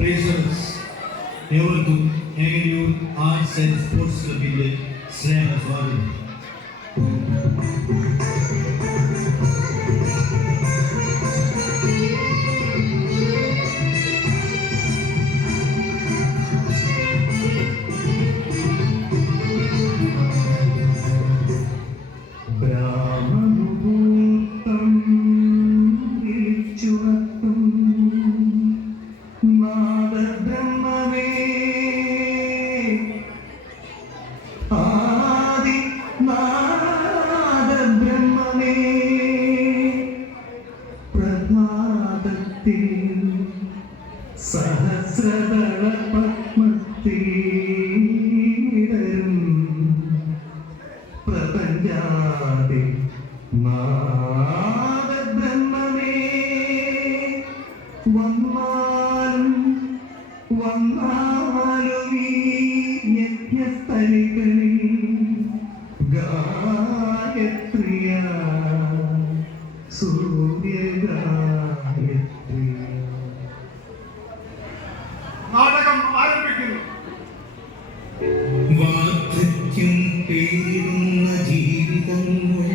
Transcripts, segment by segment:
പ്രേക്ഷകർസ് ഏവർക്കും ഏകയൂർ arts and sports ക്ലബിൻ്റെ സ്നേഹ സ്വാഗതം. സഹസ്രദള പത്മത്തീരം പ്രപഞ്ചാതി നാദബ്രഹ്മമേ വന്നാലും ഈ യജ്ഞസ്ഥലികളിൽ ഗായത്രിയ സൂര്യഗായത്രിയ. നാടകം ആരംഭിക്കുന്നു. വാർദ്ധക്യം പേരുന്ന ജീവിതങ്ങൾ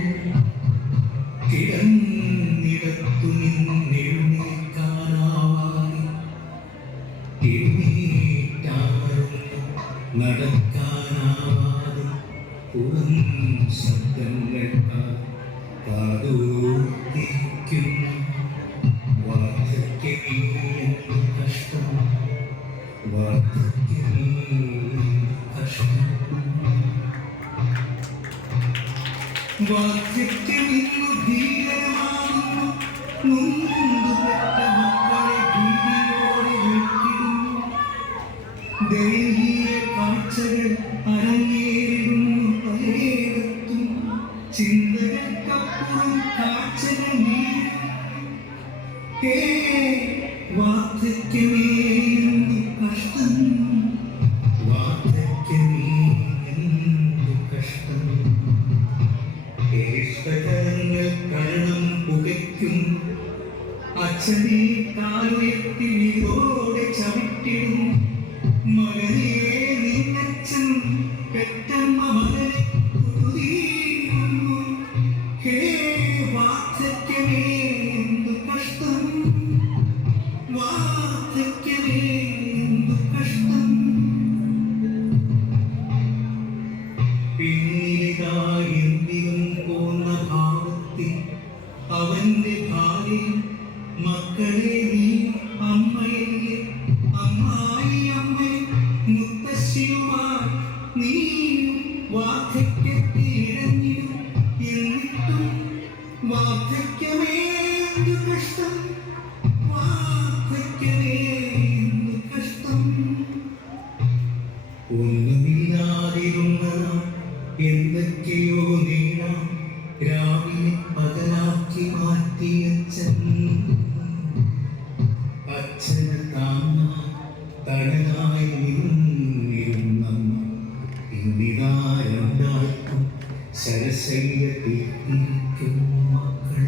കിടന്നിടത്തു നിന്നെഴുന്നേൽക്കാനാവാതെ നടക്കാനാവാതെ പുറം ശബ്ദങ്ങൾക്കാൽ കാതോർത്തിരിക്കുന്നു. വാർദ്ധക്യമേ എന്തു കഷ്ടം, വാർദ്ധക്യമേ കഷ്ടം. വാർദ്ധക്യമിന്നു ധീരമാകുന്നു, നൊന്തുപെട്ട മക്കളെ ഭീതിയോടെ വെട്ടിടുന്നു. ദൈവീയ കാഴ്ചകൾ അരങ്ങേറുന്നു പലയിടത്തും, ചിന്തകൾക്കപ്പുറം കാഴ്ചകൾ നീ വാർദ്ധക്യമേ എന്തു കഷ്ടം, വാർദ്ധക്യമേ എന്തു കഷ്ടം. ഇഷ്ടകരങ്ങൾ കരണം പുകയ്ക്കും, അച്ഛനെ കാലുയർത്തി വീരോടെ ചവിട്ടിടും. മകനെ നിന്നച്ഛൻ പെറ്റമ്മ മകനെ കുറുതിയിരുന്നു. ഹേ വാർദ്ധക്യമേ എന്തു കഷ്ടം, വാർദ്ധക്യമേ എന്തു കഷ്ടം. പിന്നിലായെന്തിനും പോന്ന ഭാവത്തിൽ അവന്റെ ഭാര്യ മക്കളെ നീ അമ്മയെ, അമ്മായി അമ്മയെ മുത്തശ്ശിയുമായി നീ വാർദ്ധക്യത്തിരഞ്ഞിടും. എന്നിട്ടും വാർദ്ധക്യമേ എന്തു കഷ്ടം, വാർദ്ധക്യമേ എന്തു കഷ്ടം. ഒന്നുമില്ലാതിരുന്ന എന്തൊക്കെയോ നേടാം രാവിലെ പകലാക്കി മാറ്റിയച്ഛൻ. അച്ഛന് താങ്ങാൻ തണലായി നിന്നിരുന്നമ്മ ഇന്നിതാ രണ്ടാൾക്കും ശരശയ്യ തീർത്തിരിക്കുന്നു മക്കൾ.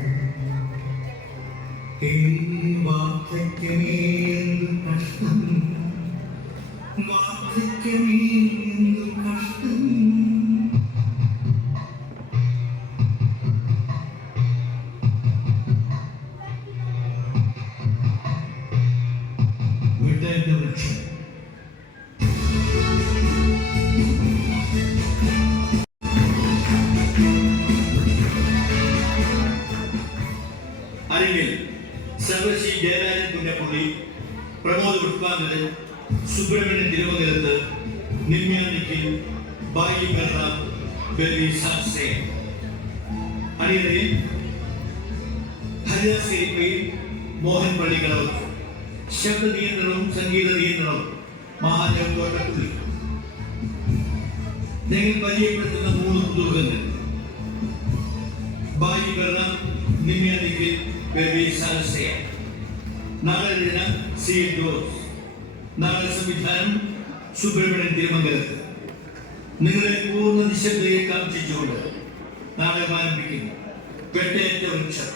വാർദ്ധക്യമേ എന്തു കഷ്ടം, വാർദ്ധക്യമേ എന്തു കഷ്ടം. അരികിൽ സർവശ്രീ ജയരാജൻ കുഞ്ഞപ്പള്ളി, പ്രമോദ് പുഷ്പാങ്കരൻ, സുബ്രഹ്മണ്യൻ തിരുവനന്തപുരത്ത്, നിമ്യ നിഖിൽ, ബായി ബെഹ്റ, ബെറി സാസെ. അണിയറയിൽ ഹരിദാസ് കരിപ്പയിൽ, മോഹൻ പള്ളിക്കടവ്. ശബ്ദ നിയന്ത്രണവും സംഗീത നിയന്ത്രണവും മഹാദേവ് തോട്ടപ്പള്ളി. നിങ്ങൾ പരിചയപ്പെടുത്തുന്ന 3 പുതുമുഖങ്ങൾ: ബായി ബെഹ്റ, നിമ്യ നിഖിൽ, ബെറി സാസെ. നാടകരചന സി ജോസ്. നാടക സംവിധാനം സുബ്രഹ്മണ്യൻ തിരുമംഗലത്ത്. നിങ്ങളെ പൂർണ്ണ നിശബ്ദയെ കാംക്ഷിച്ചുകൊണ്ട് നാടകം ആരംഭിക്കുന്നു. പെട്ടേറ്റ വൃക്ഷം.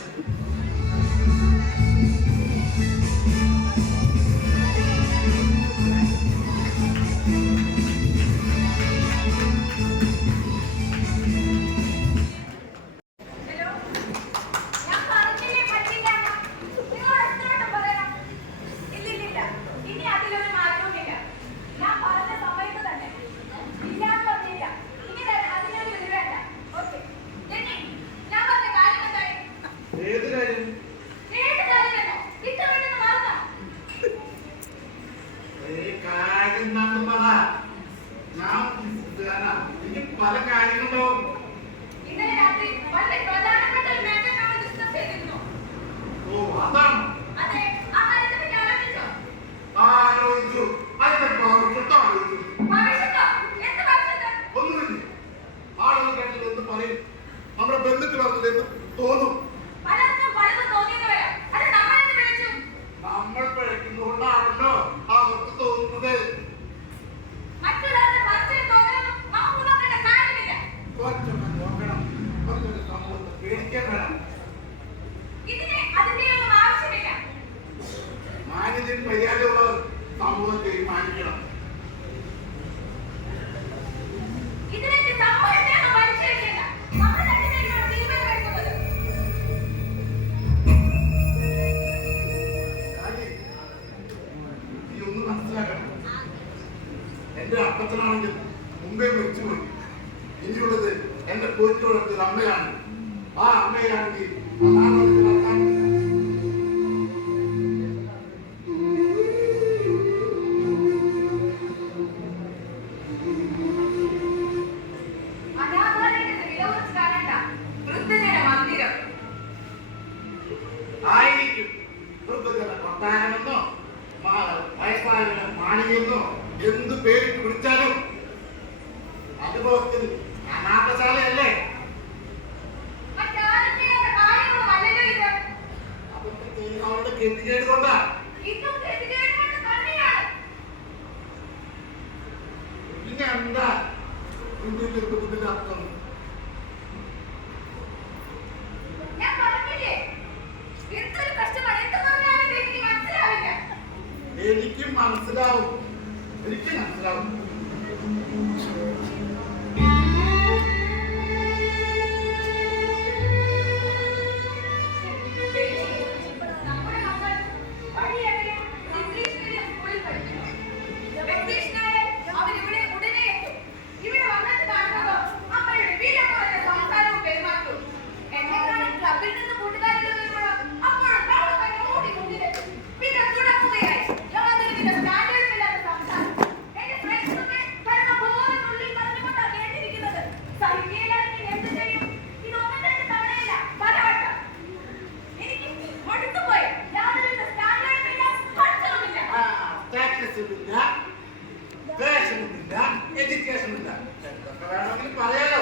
ഏത് കാര്യം? കാര്യം എന്താണെന്ന് പറ. ഞാൻ എനിക്ക് പല കാര്യങ്ങളുണ്ടാവും. ഓ അതാണ് ആലോചിച്ചു. അതിന്റെ ഭവിഷ്യത്ത് ആലോചിച്ചു. ഒന്നുമില്ല. ആളുകൾ കണ്ടത് എന്ന് പറയും. നമ്മുടെ ബന്ധുക്കൾ പറഞ്ഞത് എന്ന് തോന്നും. നമ്മൾ പിഴയ്ക്കുന്നതുകൊണ്ടാണല്ലോ അവർക്ക് തോന്നുന്നത്. കുറച്ചൊക്കെ നോക്കണം. കുറച്ചൊക്കെ സമൂഹത്തെ പേടിക്കാൻ വേണം. മാന്യതയും മര്യാദയുള്ളവർ സമൂഹത്തെ മാനിക്കണം. ഒന്ന് മനസ്സിലാക്കണം. എന്റെ അപ്പച്ചനാണെങ്കിൽ മുമ്പേ മരിച്ചുപോയി. ഇനിയുള്ളത് എന്റെ പോറ്റിയോടൊരു അമ്മയാണ്. ആ അമ്മയാണെങ്കിൽ ആയിരിക്കും വൃദ്ധജന കൊട്ടാരമെന്നോ വയസ്സായ മാളികയെന്നോ എന്ത് പേരിട്ട് വിളിച്ചാലും അനുഭവത്തിൽ അനാഥശാലയല്ലേ. അവരുടെ കെട്ടിക്കേട് കൊണ്ടാ. പിന്നെ എന്താ ഇതിന്റെ അർത്ഥം? എനിക്കും മനസ്സിലാവും. എനിക്ക് മനസ്സിലാവും. എഡ്യൂക്കേഷനില്ല. എന്തൊക്കെ വേണമെങ്കിലും പറയാലോ.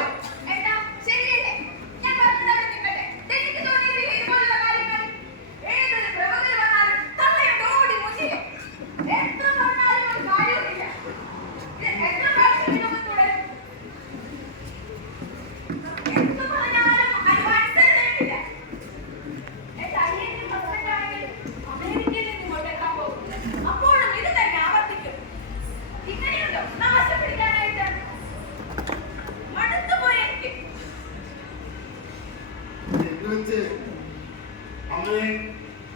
അങ്ങനെ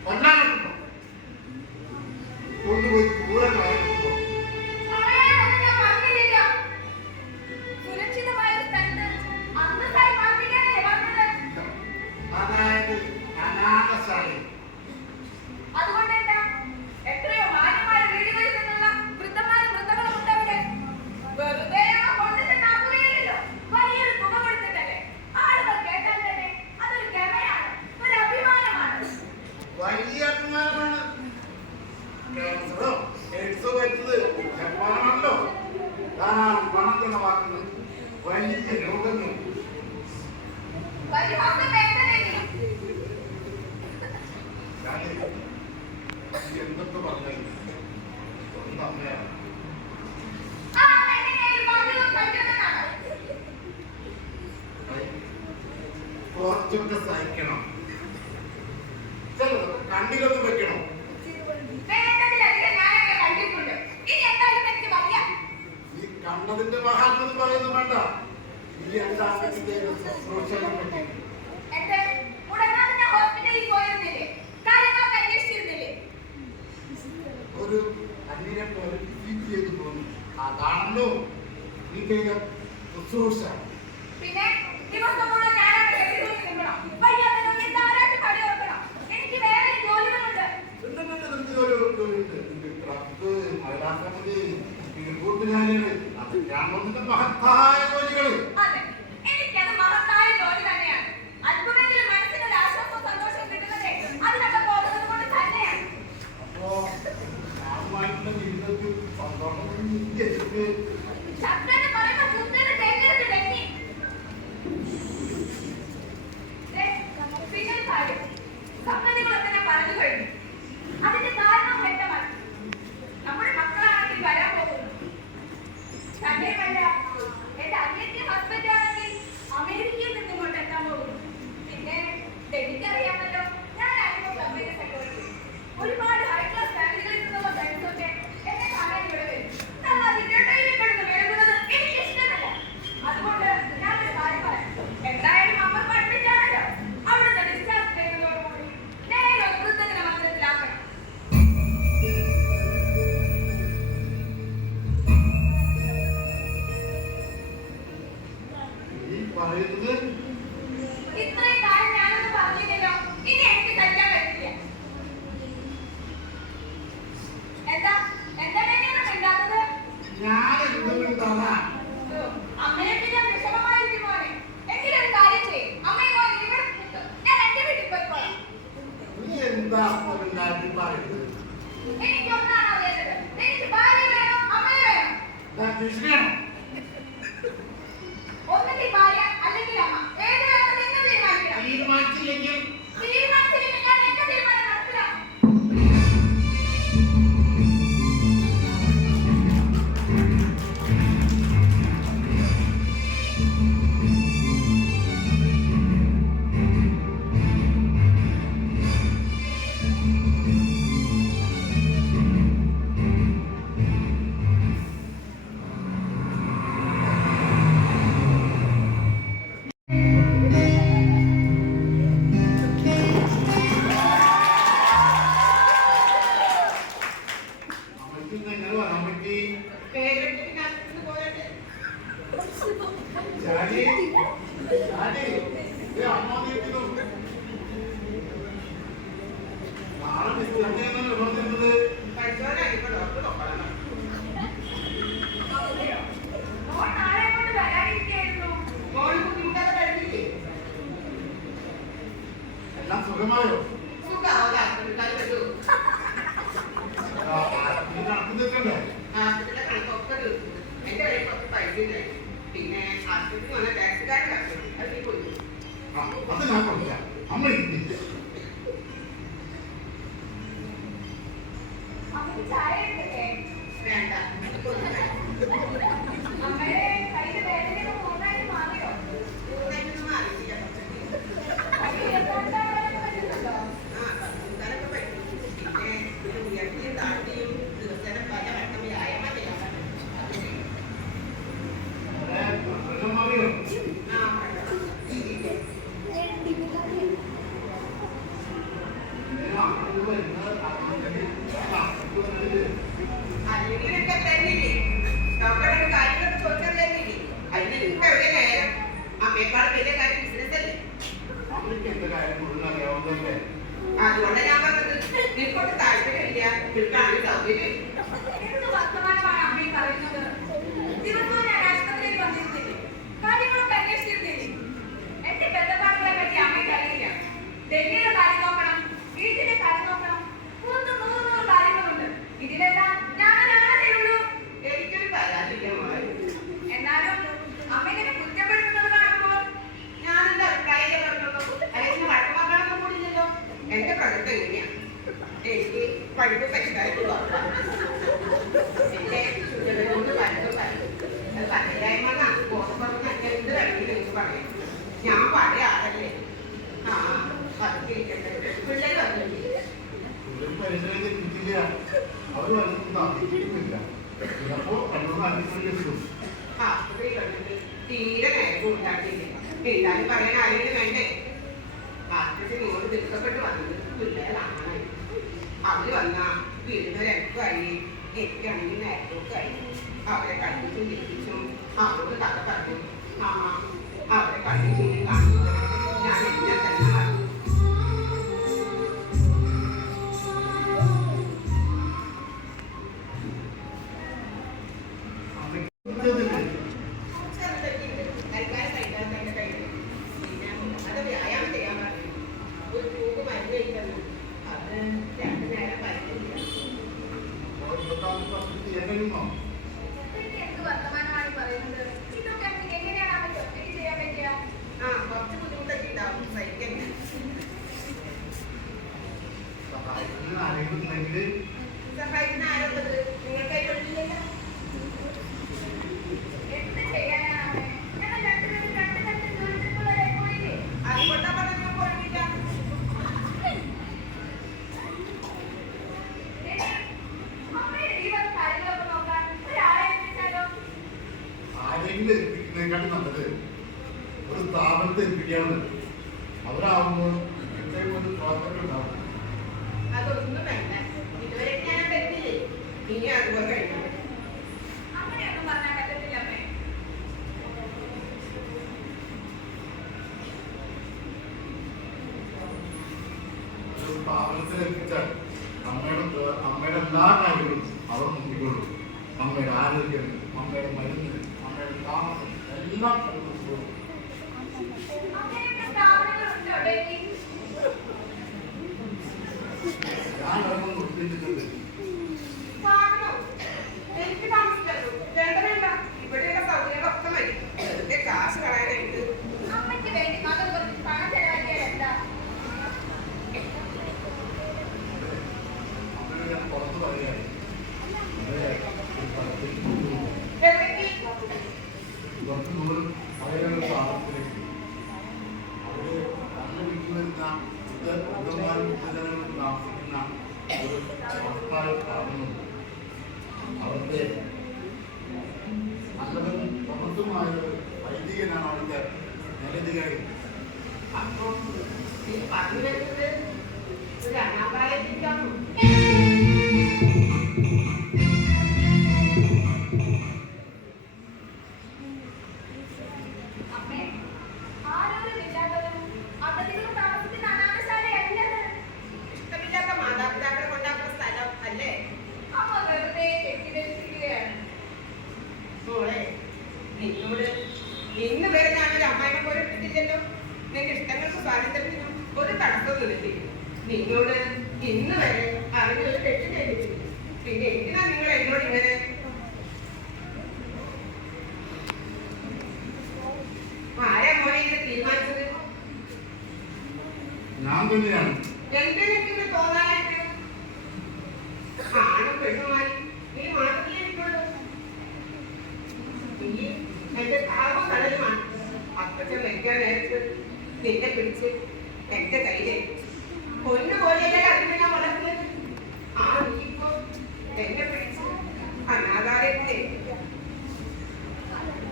കൊല്ലാനുണ്ടോ കൊണ്ടുപോയി കൂടെ കളയുന്നുണ്ടോ? അതായത് അനാഥശാല. എത്രയോ മാന്യമായ വീടുകളിൽ നിന്നുള്ള വൃദ്ധന്മാരും വൃദ്ധകളും ഉണ്ടവിടെ. വെറുതെ കൊണ്ടിട്ടുണ്ടാക്കുകയില്ലല്ലോ. വലിയൊരു തുക കൊടുത്തിട്ടല്ലേ. ആളുകൾ കേട്ടാൽ തന്നെ അതൊരു ഗമയാണ്, ഒരു അഭിമാനമാണ്. വലിയ അഭിമാനമാണ്. ക്യാൻസറോ എയ്ഡ്സോ വരുന്നത് അഭിമാനമാണല്ലോ. ധാരാളം പണം ചെലവാക്കുന്നത് വലിയ രോഗങ്ങൾ. എന്തൊക്കെ പറഞ്ഞാലും സ്വന്തം അമ്മയാണ്. കുറച്ചൊക്കെ സഹിക്കണം. ചിലത് കണ്ണിലൊന്ന് വെക്കണം. ഈ കണ്ടതിന്റെ മഹാത്മ പറയുന്നു വേണ്ട. ഈ രണ്ടാമത്തെ ശുശ്രൂഷകളെ പറ്റി ഒരു അന്യനെ പോലെ ഫീൽ ചെയ്തു തോന്നി. അതാണല്ലോ ഈ ചെയ്ത ശുശ്രൂഷ. പിന്നെ ദിവസം മുഴുവൻ ഞാനവിടെ കെട്ടിത്തൂങ്ങി നിൽക്കണം. വയ്യാത്തതൊക്കെ എന്താരായിട്ട് കളി അതാണോ നിന്റെ മഹത്തായ ജോലികൾ? അതെ, എനിക്കത് മഹത്തായ ജോലി തന്നെയാണ്. അല്പമെങ്കിലും മനസ്സിന് ഒരു ആശ്വാസവും സന്തോഷവും കിട്ടുന്നത് അതിനൊക്കെ പോകുന്നത് കൊണ്ട് തന്നെയാണ്. അപ്പോ സാധുവായിട്ടുള്ള ജീവിതത്തിൽ സന്തോഷം എനിക്ക് ശബ്ദത്തിന് പറയുന്ന കുത്തിയുടെ കേൾക്കരുത് തെറ്റി. പിന്നെ ഒരു കാര്യം, സംഗതികളൊക്കെ ഞാൻ പറഞ്ഞു കഴിഞ്ഞു. അതിന്റെ കാരണം വ്യക്തമാണ്. നമ്മുടെ മക്കളാണെങ്കിൽ വരാൻ പോകുന്നു. തന്നെയുമല്ല, എന്റെ അനിയന്റെ ഹസ്ബൻഡ് ആണെങ്കിൽ അമേരിക്കയിൽ നിന്ന് ഇങ്ങോട്ട് എത്താൻ പോകുന്നു. പിന്നെ എനിക്കറിയാമല്ലോ, ഞാൻ ആയിരുന്നു കമ്പനി സെക്രട്ടറി. ഒരുപാട് ഹൈ ക്ലാസ് ഫാമിലികളിൽ നിന്നുള്ള ഫ്രണ്ട്സൊക്കെ എന്നെ കാണാൻ ഇവിടെ വരും. എന്നാൽ അതിന്റെ ഇടയിൽ കിടന്ന് വേകുന്നത് എനിക്ക് ഇഷ്ടമല്ല. അതുകൊണ്ട് ഞാനൊരു കാര്യം പറയാം. എന്തായാലും അമ്മ പഠിപ്പിച്ചാണല്ലോ, അവിടുന്ന് ഡിസ്ചാർജ് ചെയ്യുന്നതോടുകൂടി നേരെ ഒരു വൃദ്ധജന മന്ദിരത്തിലാക്കണം. ഈ പറയുന്നത് ഇത്രയും കാലം ഞാനൊന്നും പറഞ്ഞില്ലല്ലോ, ഇനി എനിക്ക് സഹിക്കാൻ പറ്റില്ല. എന്താ എന്താണ് മിണ്ടാത്തത്? ഞാൻ എന്തുകൊണ്ടാണ് അമ്മയൊക്കെ ഞാൻ വിഷമമായിരിക്കും മോനെ. എങ്കിലും ഒരു കാര്യം ചെയ്യും, അമ്മയും മോനെ ഇവിടെ നിൽക്ക്. ഞാൻ എന്റെ വീട്ടിൽ പോയിക്കോളാം. നീ എന്താ നാട്ടിൽ പറയുന്നത്? എനിക്കൊന്നാണ് അറിയേണ്ടത്. എനിക്ക് ഭാര്യ വേണം, അമ്മയെ വേണം. കൃഷ്ണയാണോ? ഒന്നുകിൽ ഭാര്യ അല്ലെങ്കിൽ അമ്മ. ഏത് വേണം നിങ്ങൾ തീരുമാനിക്കണം. തീരുമാനിച്ചില്ലെങ്കിൽ തീരുമാനിച്ചില്ലെങ്കിൽ ഞാൻ എന്റെ തീരുമാനം നടത്തില്ല. അമ്മയ്ക്ക് എങ്ങനെ വരാൻ പറ്റി? ചാടി ചാടി ഏ അമ്മ വീട്ടിൽ നോക്ക്. നാളെ ഡിസ്ചാർജ് പറഞ്ഞത് മോൻ നാളെ കൊണ്ട് വരാനിരിക്കുകയായിരുന്നു. എല്ലാം സുഖമായോ? നടക്കുന്നില്ലേ? പിന്നെ ആശുപത്രി വന്ന ടാക്സിക്കാരൻ അതിൽ പോയി. അത് ഞാൻ കൊടുക്കാം. അമ്മ ഇരിക്കില്ല. അമ്മയ്ക്ക് ചായ എടുക്കട്ടെ? വേണ്ട, അമ്മയുടെ കയ്യിലെ വേദനയൊക്കെ പൂർണ്ണമായിട്ട് മാറിയോ? കൂടുതലൊന്നും അറിയില്ല. കയ്യിൽ എന്താണ്ടാവാനൊക്കെ പറ്റുന്നുണ്ടോ? സംസ്കാരമൊക്കെ പറ്റും. പിന്നെ ഒരു ഉയർത്തിയും താഴ്ത്തിയും ദിവസേന പല വട്ടം വ്യായാമം ചെയ്യാൻ പറ്റും. പ്രശ്നം മാറിയോ? അതിനൊക്കെ തന്നില്ലേ ഡോക്ടറുടെ കാര്യങ്ങളൊക്കെ ചോദിക്കാൻ തന്നില്ലേ? അതിന് നിങ്ങൾക്ക് എവിടെ നേരം? അമ്മയെക്കാട് വലിയ കാര്യം ബിസിനസ് അല്ലേ? അമ്മയ്ക്ക് എന്റെ കാര്യം മുഴുവൻ അറിയാവുന്നതല്ലേ? അതുകൊണ്ട് ഞാൻ പറഞ്ഞത് നിനക്കൊട്ട് താല്പര്യമില്ല, നിൽക്കാണെങ്കിൽ സൗകര്യം. എന്ത് വർത്തമാനമാണ് അമ്മ ഈ പറയുന്നത്? ദിവസവും ഞാൻ ആശുപത്രിയിൽ വന്നിരുന്നില്ലേ? കാര്യങ്ങളൊക്കെ അന്വേഷിച്ചിരുന്നില്ലേ? എന്റെ ബന്ധപ്പാടുകളെ പറ്റി അമ്മയ്ക്ക് അറിയില്ല. ഡൽഹിയുടെ കാര്യം നോക്കണം, വീട്ടിലെ കാര്യം നോക്കണം, പുറത്ത് 100 കാര്യങ്ങളുണ്ട്. ഇതിലെല്ലാം ഞാനേ ഉള്ളൂ. എനിക്കൊരു പരാതിയില്ല മോളെ. എന്നാലും അമ്മ ഇങ്ങനെ കുറ്റപ്പെടുത്തുന്നത് കാണുമ്പോൾ ഞാനെന്റെ അഭിപ്രായം പറഞ്ഞോളൂ. അല്ലെങ്കിൽ വഴക്കമാക്കാനൊന്നും കൂടില്ലല്ലോ. എന്റെ പ്രകൃതി എങ്ങനെയാ? എനിക്ക് പഴുപ്പ് പരിഷ്കാരം എന്റെ ചുറ്റുകൊണ്ട് പലതും പറയും. അത് പലയില്ലായ്മ ബോധപ്പെടുന്ന എന്ത് വേണമെങ്കിലും നിങ്ങൾക്ക് പറയാം. ഞാൻ പഴയ ആളല്ലേ. ആ പതുക്കെ ഇരിക്കട്ടെ. പിള്ളേർ വന്നില്ലേ? ഒരു പരിസരത്ത് കിട്ടില്ല. അവർ വന്നിട്ട് താമസിക്കുന്നില്ല. ചിലപ്പോ രണ്ടൂന്ന് അന്വേഷണം ആശുപത്രിയിൽ വന്നിട്ട് തീരെ നേരം ഉണ്ടാക്കിയില്ല. എന്തായാലും പറയാൻ ആരെങ്കിലും വേണ്ടേ? ആശുപത്രി നിങ്ങളോട് തിരുത്തപ്പെട്ട് വന്നത് പിള്ളേരാണ്. അവര് വന്നാ വീടിന് രണ്ടുമായി എനിക്കാണെങ്കിൽ നേരത്തോക്കായി. അവരെ കണ്ടിച്ചും തിരിച്ചും അവരോട് കഥ പറഞ്ഞു. ആ അവരെ കണ്ടിച്ചും കാണിച്ചു ഞാൻ എന്നെ തന്നെ മറന്നു. അമ്മയ്ക്ക് സ്ഥാപനത്തെ ഏൽപ്പിക്കാവുന്നത്. അവരാകുമ്പോൾ ഇത്രയും ഒരു പ്രവർത്തനം ഉണ്ടാവും. അതൊന്നും വേണ്ട. ഇതുവരെ ഞാൻ പറ്റില്ലേ, ഇനി അതുപോലെ കഴിഞ്ഞു. അങ്ങനെയൊന്നും പറഞ്ഞാൽ പറ്റത്തില്ല അമ്മേ. ഒരു സ്ഥാപനത്തിൽ ഏൽപ്പിച്ചാൽ അമ്മയുടെ എല്ലാ കാര്യങ്ങളും അവർ നോക്കിക്കൊള്ളും. അമ്മയുടെ ആരോഗ്യം, അമ്മയുടെ മരുന്ന്, അമ്മയുടെ താമസം എല്ലാം നോക്കിക്കൊള്ളും. അങ്ങനെയൊക്കെ സ്ഥാപനങ്ങളുണ്ടോ ഡേറ്റി? ഞാൻ ഇറങ്ങും നിർത്തിയിട്ടുണ്ട്. കാണണോ? എനിക്ക് താമസിച്ചല്ലോ. വേണ്ട വേണ്ട, ഇവിടെയുള്ള സൗകര്യങ്ങളൊക്കെ മതി. വെറുതെ കാശ് കളയാനായിട്ട്. അമ്മയ്ക്ക് വേണ്ടി മകൾ കുറച്ച് പണം ചെലവാക്കിയാൽ എന്താ? അമ്മയോട് ഞാൻ പുറത്ത് പറയുകയാണ്. എവിടേക്ക്? കുറച്ച് ദൂരം പഴയൊരു സ്ഥാപനത്തിലേക്ക്. അവിടെ നല്ല വീട്ടിൽ വരുന്ന വൃദ്ധന്മാരും വൃദ്ധജനങ്ങളും താമസിക്കുന്ന ഒരു സംസ്ഥാന സ്ഥാപനമുണ്ട്. അവിടുത്തെ നല്ലതും സമൃദ്ധമായ ഒരു വൈദികനാണ് അവിടുത്തെ മേലധികാരി. അപ്പൊ നീ പറഞ്ഞു വരുന്നത് ഒരു അനാഥാലയത്തിലേക്കാണോ? അമ്മേ, ആരോഗ്യമില്ലാത്തവരും അഗതികളും താമസിക്കുന്ന അനാഥശാലയല്ലത്. ഇഷ്ടമില്ലാത്ത മാതാപിതാക്കളെ കൊണ്ടാക്കുന്ന സ്ഥലം അല്ലേ? അമ്മ വെറുതെ തെറ്റിദ്ധരിച്ചിരിക്കുകയാണ്. മോളെ, നിന്നോട് ഇന്ന് വരെ ഞാനൊരു അമ്മായിനെ പോലെ ഇട്ടിട്ടില്ലല്ലോ. നിന്റെ ഇഷ്ടങ്ങൾക്ക് സ്വാതന്ത്ര്യത്തിനും ഒരു തടസ്സവും നിന്നിട്ടില്ല. നിന്നോട് ഇന്ന് വരെ അറിഞ്ഞൊരു തെറ്റ് ചെയ്തിട്ടില്ല. പിന്നെ എന്തിനാ നിങ്ങൾ എന്നോട് ഇങ്ങനെ? ആരാ മോനെ ഇങ്ങനെ തീരുമാനിച്ചത്? ഞാൻ തന്നെയാണ്. എന്തിനൊക്കെ തോന്നാനായിട്ട്? ആണും പെണ്ണുമായി നീ മാത്രമേ എനിക്കുള്ളൂ. നീ എന്റെ താപം കടലുമാണ്. അപ്പച്ചൻ വയ്ക്കാൻ നേരത്ത് നിന്നെ പിടിച്ച് എന്റെ കയ്യിലെ പൊന്നുപോലെയല്ലേ അതിനെ ഞാൻ വളർത്തിയത്. ആ നീ ഇപ്പോ എന്നെ പിടിച്ച് അനാഥാലയത്തിലെ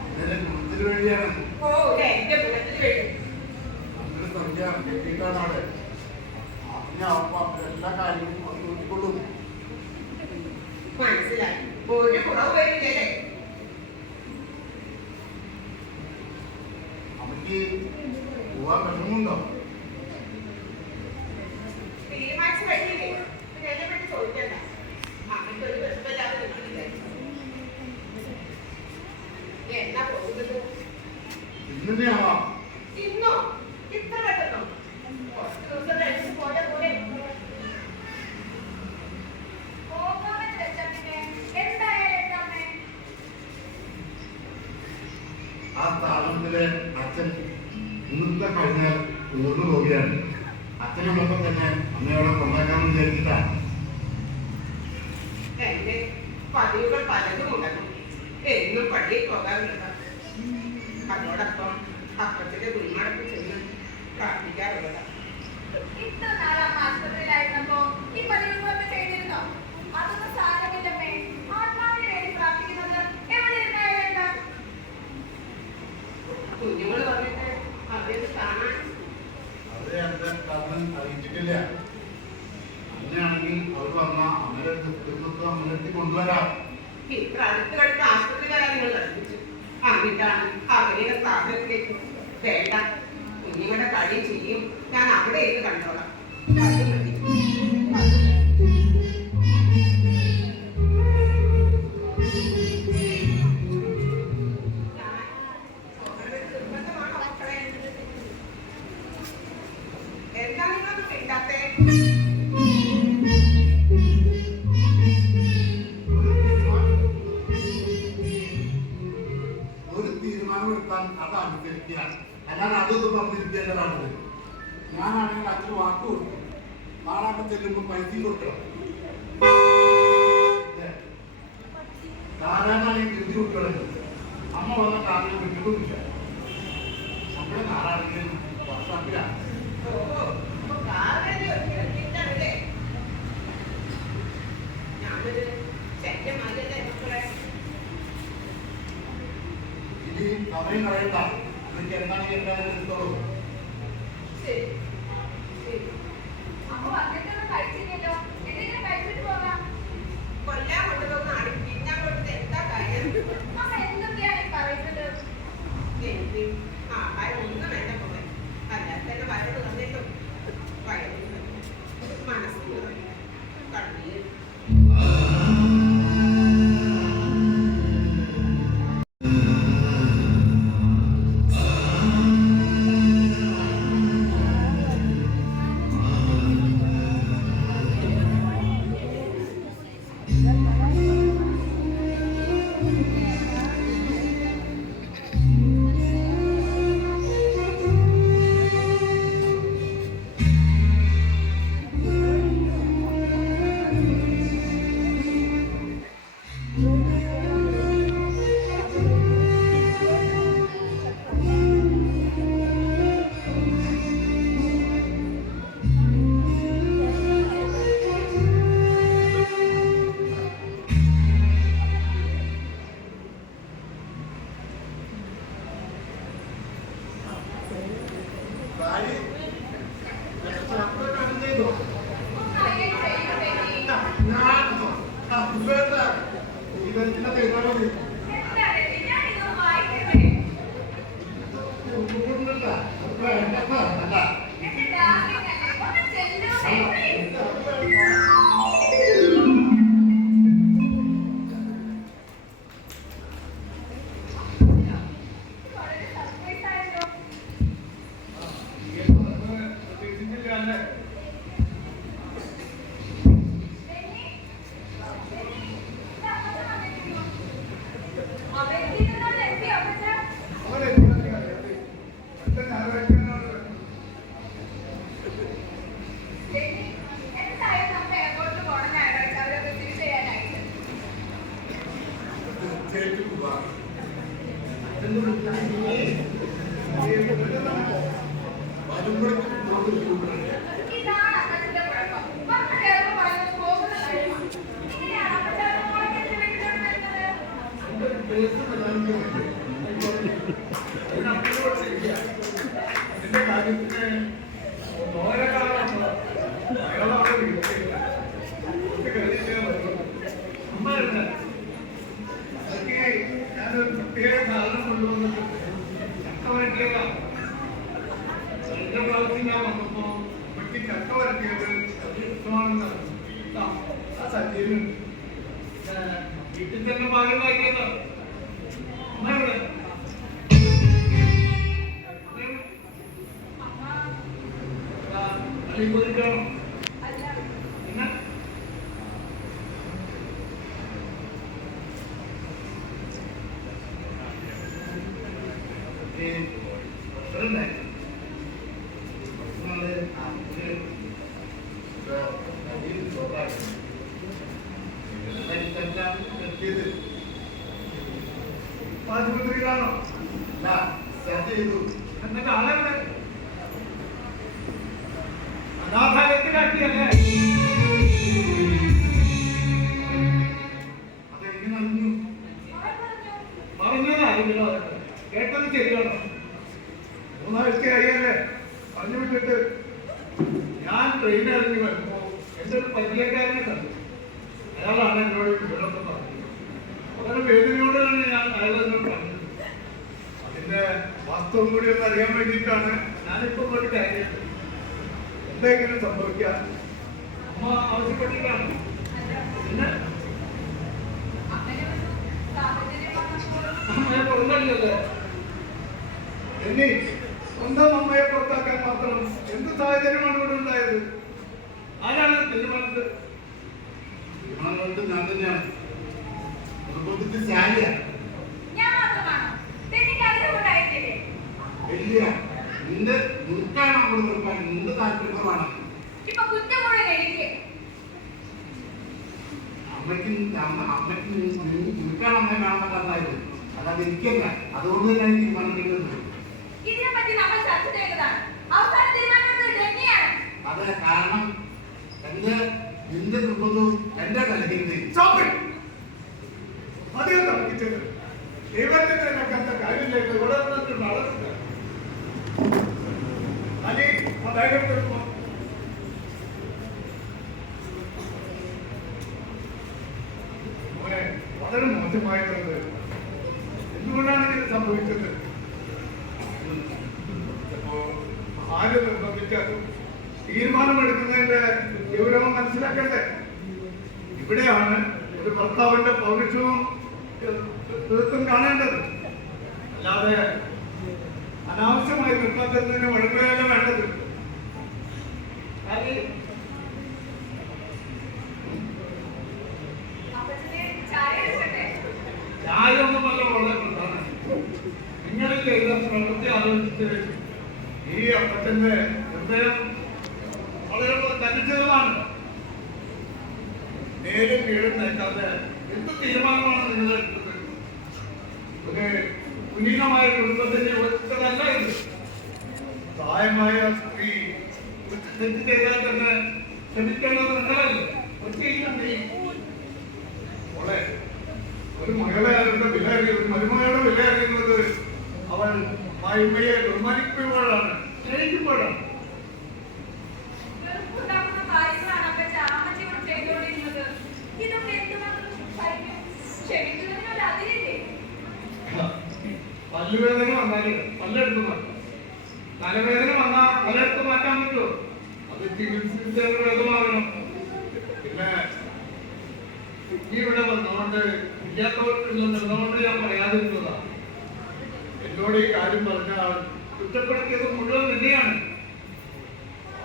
ഇതിന്റെ ഗുണത്തിന് വേണ്ടിയാണ്. ഓ എന്റെ ഗുണത്തിന് വേണ്ടി. അങ്ങനെ സംഖ്യ കെട്ടിയിട്ടാണ് അവിടെ. അതിനാവുമ്പോ എല്ലാ കാര്യങ്ങളും അത് നോക്കിക്കൊള്ളും. മനസ്സിലായി. ഒരു കുറവ് വരില്ലല്ലേ? അമ്മയ്ക്ക് പോവാൻ വിഷമമുണ്ടോ? തീരുമാനിച്ചു കഴിഞ്ഞില്ലേ? പിന്നെ എന്നെ പറ്റി ചോദിക്കണ്ട. അമ്മയ്ക്ക് ഒരു വിഷമില്ലാതെ നിൽക്കില്ലേ? എന്നാ പോകുന്നത്? ഇന്നെ ആവാം. ഇന്നോ? ഇത്ര പെട്ടെന്നോ? കുറച്ച് ദിവസം കഴിഞ്ഞ് പോയ പോലെ. പോകാമെന്ന് വെച്ചാ പിന്നെ എന്തായാലും എന്താ അമ്മേ? ആ സ്ഥാപനത്തിലെ അച്ഛൻ ഇന്നത്തെ കഴിഞ്ഞാൽ ഉയർന്നു പോവുകയാണ്. അച്ഛനോടൊപ്പം തന്നെ അമ്മയോടെ കൊണ്ടാക്കാമെന്ന് വിചാരിച്ചിട്ടാണ്. എന്റെ പതിവുകൾ പലതും ഉണ്ടല്ലോ. എന്നും പള്ളിയിൽ പോകാറുള്ളതാണ്. അതോടൊപ്പം അപ്പത്തിന്റെ കുഞ്ഞാടത്തിൽ ചെന്ന് പ്രാർത്ഥിക്കാറുള്ളതാണ്. ഇത്ര നാൾ അമ്മ ആശുപത്രിയിലായിരുന്നപ്പോ ഈ പതിവുകളൊക്കെ ചെയ്തിരുന്നോ? അതൊന്നും സാരമില്ലമ്മേ. ആത്മാവിന് വേണ്ടി പ്രാർത്ഥിക്കുന്നത് എവിടെ ഇരുന്നായാലും എന്താ? കുഞ്ഞുങ്ങൾ പറഞ്ഞിട്ട് അവരത് കാണാൻ അവരെ എന്റെ കാരണം അറിയിച്ചിട്ടില്ല. അങ്ങനെയാണെങ്കിൽ അവർ വന്ന അമ്മയുടെ അമ്മയുടെ കൊണ്ടുവരാം. ഇത്ര അടുത്ത് കിടക്കുന്ന ആശുപത്രി വരാൻ നിങ്ങൾ കൽപ്പിച്ചു. എന്നിട്ടാണ് അവരുടെ സ്ഥാപനത്തിലേക്ക്. വേണ്ട, കുഞ്ഞുങ്ങളുടെ കളി ചെയ്യും ഞാൻ അവിടെ ഇരുന്ന് കണ്ടോളാം. അത് മതി. നിർബന്ധമാണോ മക്കളെ? എന്താ നിങ്ങളൊന്നും മിണ്ടാത്തേ? ഒരു തീരുമാനമെടുത്താൽ അത് അനുസരിക്കുക. അല്ലാതെ അതൊന്നും പറഞ്ഞിരിക്കേണ്ടതാണ്. ഞാനാണെങ്കിൽ അച്ഛന് വാക്ക് കൊടുക്കും. നാളെ ചെല്ലുമ്പോൾ പൈസയും കൊടുക്കണം. സാധാരണയാണെങ്കിൽ തിരിച്ചു കൊടുക്കണം. അമ്മ വന്ന കാര്യം വിട്ടിട്ടുമില്ല. നമ്മുടെ നാടാണെങ്കിൽ വർഷാപ്പിലാണ്. ഓഹോ, അപ്പൊ കാറിനെ ഒരുക്കിയിട്ടാണല്ലേ? ഞാനൊരു ചെക്കന്മാരല്ലേ മക്കളെ? ഇനി സമയം കളയണ്ട. എനിക്ക് എന്താണ് എന്തായാലും എടുത്തോളൂ. ശരി ശരി. അമ്മ വന്നിട്ടൊന്നും കഴിച്ചില്ലല്ലോ. എന്തെങ്കിലും കഴിച്ചിട്ട് പോകാം. കൊല്ലാൻ കൊണ്ടുപോകുന്ന പിന്നെ കൊടുത്ത് എന്താ കാര്യം? അമ്മ എന്തൊക്കെയാണ് ഈ പറയുന്നത്? എനിക്ക് ആഹാരം ഒന്നും വേണ്ട പോകാൻ. അല്ലാതെ തന്നെ വരവ് വന്നിട്ടും വയറിന് മനസ്സിന് കണ്ണീർ. ഭാര്യ ശബ്ദം ചെയ്തോ? കാര്യം ചെയ്യുന്നുണ്ടെങ്കിൽ ഇവരുടെ തീരുമാനം എന്താണ് ഞാൻ ഇതൊന്നും വായിക്കട്ടെ. ഒന്നുകൊണ്ടല്ല അല്ല എന്റെ ഡാർലിംഗ് അല്ലേ, ഒന്ന് ചെല്ലൂ please. വളരെ സർപ്രൈസ് ആയല്ലോ. ഡെന്നി, ഡെന്നി, ഇത് അപ്പച്ചൻ വന്നിരിക്കുന്നു. അമേരിക്കയിൽ നിന്നാണ് എത്തി അപ്പച്ചൻ. ഡെന്നി, എന്തായാലും നമ്മൾ എയർപോർട്ടിൽ പോകണം ഞായറാഴ്ച അവരെ റിസീവ് ചെയ്യാനായിട്ട്. തീർച്ചയായിട്ടും പോവാം. വരുമ്പോഴേക്കും നമുക്ക് ചൂടുണ്ട്. ഇതാണ് അപ്പച്ചന്റെ കുഴപ്പം. വന്ന് കയറുമ്പോൾ പറയുന്നത് പോകുന്ന കാര്യമാണ്. ഇങ്ങനെയാണ് അപ്പച്ചൻ മോളെ വീട്ടിലോട്ട് വരുന്നത്. എന്റെ കാര്യത്തിന് ഞാനൊരു പ്രത്യേക സാധനം കൊണ്ടുവന്നിട്ടുണ്ട്. ചക്ക വരട്ടിയതാണ്. കഴിഞ്ഞ പ്രാവശ്യം ഞാൻ വന്നപ്പോ എനിക്ക് ചക്ക വരട്ടിയത് ഇഷ്ടമാണെന്ന് ആ സജ്ജയിലുണ്ട്. വീട്ടിൽ തന്നെ പാകം വാങ്ങിയതാണ്. അമ്മ എവിടെ? അലിപ്പോയിട്ടാണോ? അല്ല, പിന്നെ ആശുപത്രിയിലാണോ? എന്നിട്ട് ആളെവിടെ? അനാഥാലയത്തിലാക്കിയല്ലേ? അതെങ്ങനെ അറിഞ്ഞു? ആര് പറഞ്ഞു? പറഞ്ഞതായിരുന്നു കേട്ടത് ശരിയാണോ? 3 ആഴ്ചയായല്ലേ പറഞ്ഞു വിട്ടിട്ട്. ഞാൻ ട്രെയിനിൽ ഇറങ്ങി വരുമ്പോ എൻ്റെ ഒരു പരിചയക്കാരനെ കണ്ടു. അയാളാണ് എന്നോട് വിവരമൊക്കെ പറഞ്ഞത്. വളരെ വേദനയോടെയാണ് ഞാൻ അയാളെന്നോട് പറഞ്ഞത്. അതിന്റെ വാസ്തവം കൂടി ഒന്ന് അറിയാൻ വേണ്ടിയിട്ടാണ് ഞാനിപ്പോ ഇങ്ങോട്ട് കയറിയത്. എന്തെങ്കിലും സംഭവിക്കാം അമ്മ ആവശ്യപ്പെട്ടിട്ടാണ്. പിന്നെ അങ്ങനെ ഒരു സാഹചര്യം വന്നപ്പോൾ അമ്മയെ പുറന്തള്ളിയല്ലേ? എന്നീ സ്വന്തം അമ്മയെ പുറത്താക്കാൻ മാത്രം എന്ത് സാഹചര്യമാണ് ഇവിടെ ഉണ്ടായത്? ആരാണ് തീരുമാനിച്ചത്? തീരുമാനം ഞാൻ തന്നെയാണ്. നിർബന്ധിച്ച് ശാലിയാണ്. ഞാൻ മാത്രമാണോ? ഡെന്നിക്ക് ആഗ്രഹമുണ്ടായിട്ടില്ലേ? വലിയ നിന്റെ നിൽക്കാണ് അവിടെ നിർത്താൻ നിന്റെ താല്പര്യമാണ്. ഇപ്പൊ കുറ്റം മുഴുവൻ എനിക്ക്. അമ്മയ്ക്ക് നിൽക്കാൻ അമ്മ വേണമെന്നല്ലായിരുന്നു. അല്ലാതെ എനിക്കല്ല. അതുകൊണ്ട് തന്നെ തീരുമാനം എടുക്കുന്നത്. ഇതിനെപ്പറ്റി നമ്മൾ ചർച്ച ചെയ്തതാണ്. അവസാന തീരുമാനം ഡെന്നിയാണ്. അത് കാരണം നിന്റെ നിർബന്ധവും എന്റെ കലഹിന്റെ അധികം തർക്കിച്ചത് ദൈവത്തിന്റെ കണ്ട കാര്യത്തിലേക്ക് ഇവിടെ വന്നിട്ട് നടക്കുക. മോനെ വളരെ മോശമായിട്ടുള്ളത് എന്തുകൊണ്ടാണ് ഇത് സംഭവിച്ചത്? അപ്പോ ആര് നിർബന്ധിച്ചാലും തീരുമാനമെടുക്കുന്നതിന്റെ ഗൗരവം മനസ്സിലാക്കണ്ടേ? ഇവിടെയാണ് ഒരു ഭർത്താവിന്റെ പൗരുഷവും തീർത്തും കാണേണ്ടത്. അല്ലാതെ അനാവശ്യമായി നിർബന്ധത്തിന് വഴങ്ങുകയല്ല വേണ്ടത്. അപ്പച്ചനെ ചായ എടുക്കട്ടെ? ചായൊന്നുമല്ല വളരെ പ്രധാനം. നിങ്ങൾ ചെയ്ത പ്രവൃത്തി ആലോചിച്ച് ഈ അപ്പച്ചന്റെ ഹൃദയം വളരെ തനിച്ചതാണ്. നേരും കീഴും നേക്കാതെ എന്ത് തീരുമാനമാണ് നിങ്ങൾ എടുത്തത്? ഒരു കുലീനമായ കുടുംബത്തിന്റെ ഒറ്റതല്ല ഇത്. പ്രായമായ സ്ത്രീ തെറ്റ് ചെയ്താൽ തന്നെ ക്ഷമിക്കേണ്ടത് നിങ്ങളല്ലേ? ഒറ്റയില്ലേ മോളെ, ഒരു മകളെ അവരുടെ വില അറിയും, ഒരു മരുമകളുടെ വില അറിയുന്നത് അവൾ വായ്മയെ ബഹുമാനിക്കുമ്പോഴാണ്, സ്നേഹിക്കുമ്പോഴാണ്. വെറുപ്പുണ്ടാക്കുന്ന കാര്യങ്ങളാണ് അപ്പച്ച അമ്മച്ചിയോട് ചെയ്തുകൊണ്ടിരുന്നത്. ഇതൊക്കെ എന്തുമാത്രം സഹിക്കും? ക്ഷമിക്കുന്നതിനൊരു അതിരില്ലേ? പല്ലുവേദന വന്നാല് പല്ലെടുത്ത് മാറ്റും. തലവേദന വന്നാൽ പലെടുത്ത് മാറ്റാൻ പറ്റുമോ? അത് ചികിത്സിച്ച് ഭേദമാകണം. പിന്നെ ഇവിടെ വന്നുകൊണ്ട് ഇല്ലാത്തവർക്കുള്ളതുകൊണ്ട് ഞാൻ പറയാതിരുന്നതാണ്. എന്നോട് ഈ കാര്യം പറഞ്ഞ ആൾ കുറ്റപ്പെടുത്തിയത് മുഴുവൻ തന്നെയാണ്.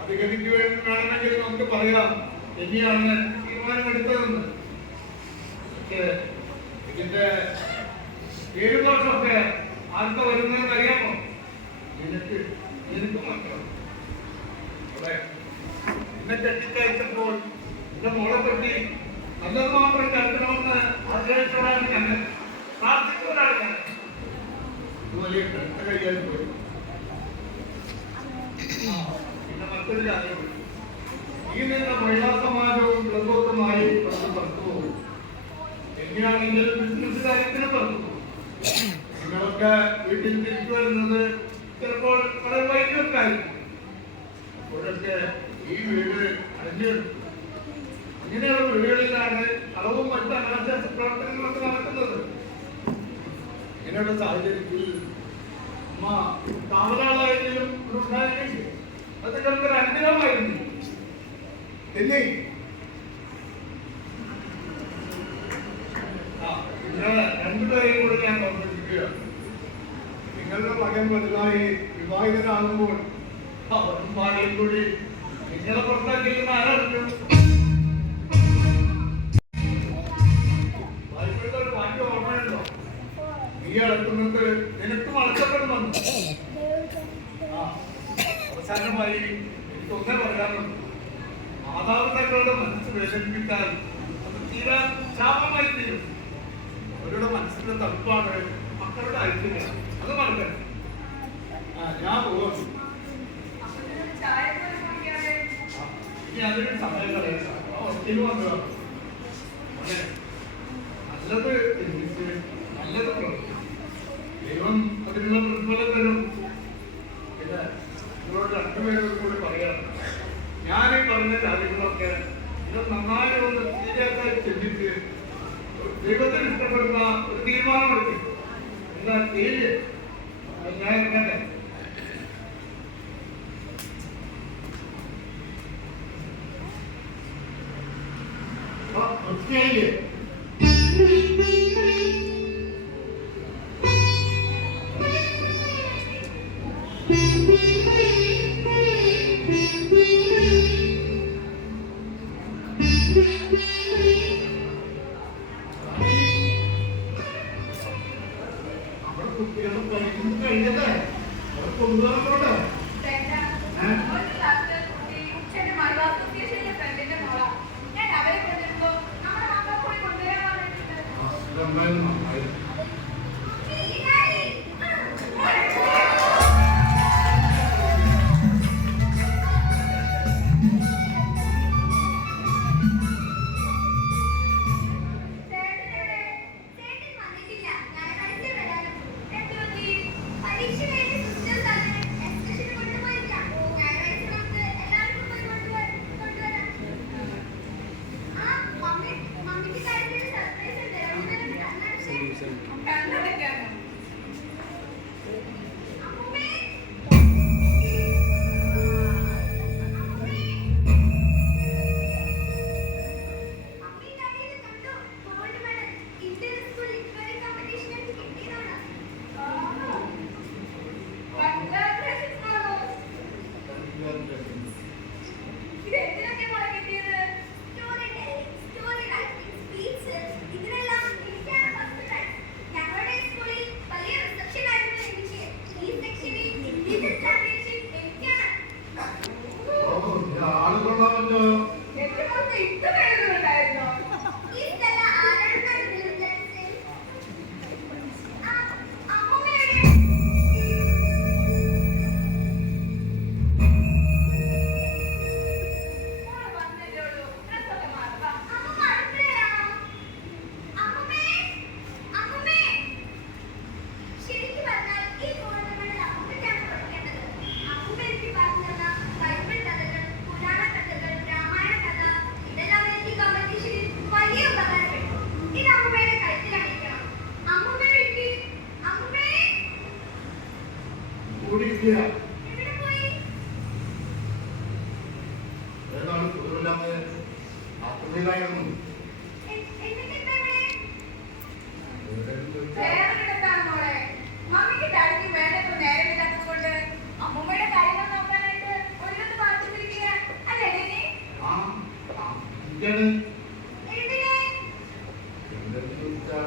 അധികരിക്ക് വേണമെങ്കിൽ നമുക്ക് പറയാം തന്നെയാണ് തീരുമാനമെടുത്തതെന്ന്. പക്ഷേ ഇതിന്റെ പേരുദോഷമൊക്കെ ആർക്ക വരുന്നതെന്ന് അറിയാമോ? എനിക്ക് മാത്രം. എന്നെ കെട്ടിച്ചയച്ചപ്പോൾ എന്റെ മോളെ പറ്റി നല്ലത് മാത്രം കേൾക്കണമെന്ന് ആഗ്രഹിച്ചവരാണ് ഞാൻ, പ്രാർത്ഥിച്ചവരാണ് ഞാൻ. ഇത് വലിയ കെട്ട കൈയായി പോയി. പിന്നെ മറ്റൊരു കാര്യമുണ്ട്. ഈ നിന്ന മഹിളാ സമാജവും ക്ലബൊക്കെമായി ബന്ധപ്പെട്ടു പോകും. എങ്ങനെയാണെങ്കിൽ ബിസിനസ് കാര്യത്തിന് പറഞ്ഞു. നിങ്ങളൊക്കെ വീട്ടിൽ തിരിച്ചു വരുന്നത് ചിലപ്പോൾ വളരെ വൈകിട്ടായിരിക്കും. അപ്പോഴൊക്കെ ഈ വീട് അടിഞ്ഞു. അങ്ങനെയുള്ള വീടുകളിലാണ് കളവും മറ്റ് അനാശാസ പ്രവർത്തനങ്ങളൊക്കെ നടക്കുന്നത്. ഇങ്ങനെയുള്ള സാഹചര്യത്തിൽ അമ്മ താമരാളായെങ്കിലും ഉണ്ടായിരുന്നെങ്കിൽ അത് നിങ്ങൾക്കൊരു അനുഗ്രഹമായിരുന്നു. പിന്നെ രണ്ടുപേരെയും കൂടെ ഞാൻ ഓർമ്മിപ്പിക്കുക. നിങ്ങളുടെ മകൻ വലുതായി വിവാഹിതനാകുമ്പോൾ അവരും ഭാര്യയും കൂടി നിങ്ങളെ പുറത്താക്കിയിരുന്ന ആരാണ്? വായ്പയുടെ ഒരു വാക്യം ഓർമ്മയുണ്ടോ? നീ അളക്കുന്നത് നിനക്കും അളക്കപ്പെടുന്നുണ്ട്. അവസാനമായി എനിക്കൊന്നേ പറയാനുണ്ട്. മാതാപിതാക്കളുടെ മനസ്സ് വേദനിപ്പിച്ചാൽ അത് തീരാ ശാപമായി തീരും. അവരുടെ മനസ്സിന്റെ തടുപ്പാണ് മക്കളുടെ ഐശ്വര്യം. അത് മറക്കരുത്. ഞാൻ പോകും. ഇനി അതിന് സമയം കളയുക. ഒത്തിരി വന്നു നല്ലത് ചിന്തിച്ച് നല്ലത് പ്രവർത്തിക്കും. ദൈവം അതിനുള്ള പ്രതിഫലം തരും. പിന്നെ നിങ്ങളോട് രണ്ടുപേരോട് കൂടി പറയാം. ഞാനീ പറഞ്ഞ കാര്യങ്ങളൊക്കെ ഇത് നന്നായി ഒന്ന് ശരിയാക്കാൻ ചിന്തിച്ച് ദൈവത്തിന് ഇഷ്ടപ്പെടുന്ന ഒരു തീരുമാനമെടുക്കും. എന്താ ചെയ്യേ? ഞാൻ ഇറങ്ങട്ടെ. വൃത്തിയായില്ലേ? നമ്മുടെ കുട്ടികളും കഴിഞ്ഞല്ലേ അവർക്ക് കൊണ്ടുപോകണോട്ടെ. മഹിളാ അസോസിയേഷന്റെ ഫ്രണ്ടിന്റെ മോളാ. ഞാൻ അവരെ കൊണ്ടിരുമ്പോ നമ്മുടെ മക്കൾ കൂടി ചാമ്പ്യൻഷിപ്പ് എനിക്കാണ്. ആളുകളാണല്ലോ. എന്റെ പുറത്ത് ഇത്ര എഴുതുന്നുണ്ടായിരുന്നോ? ഇതല്ല ആരാണ് വിളിച്ചത്? അമ്മൂമ്മയുടെ വന്നല്ലോളൂ. ഡ്രസ്സൊക്കെ മാറാം. അമ്മൂമ്മ അടുക്കളയിലാണോ? അമ്മൂമ്മേ, അമ്മൂമ്മേ. ശരിക്കും പറഞ്ഞാൽ ഈ കോളങ്ങളിൽ അമ്മൂമ്മയ്ക്കാണ് പഠിക്കേണ്ടത്. അമ്മൂമ്മ എനിക്ക് പറഞ്ഞു തന്ന ബൈബിൾ കഥകൾ, പുരാണ കഥകൾ, രാമായണ കഥ ഇതെല്ലാം എനിക്ക് കോമ്പറ്റീഷനിൽ വലിയ ഉപകാരപ്പെട്ടു. ഇത് അമ്മൂമ്മയുടെ കഴുത്തിലണിയിക്കണം. അമ്മൂമ്മയ്ക്ക് അമ്മൂമ്മേ കൂടിയില്ല. എവിടെ പോയി? ഏതാണ് കുതിരല്ലാതെ ആത്മീയമായിരുന്നു. എന്നിട്ടിപ്പോ വേറൊരിടത്താണ് മോളെ. മമ്മിക്ക് ഡാഡിക്ക് വേണ്ടപ്പോ നേരമില്ലാത്തത് കൊണ്ട് അമ്മൂമ്മയുടെ കാര്യങ്ങൾ നോക്കാനായിട്ട് ഒരിടത്ത് പാർട്ടിപ്പിടിക്കുക അല്ലേ നീ? ആ എന്താണ് എന്തിനെ? എന്തെന്ന് ചോദിച്ചാൽ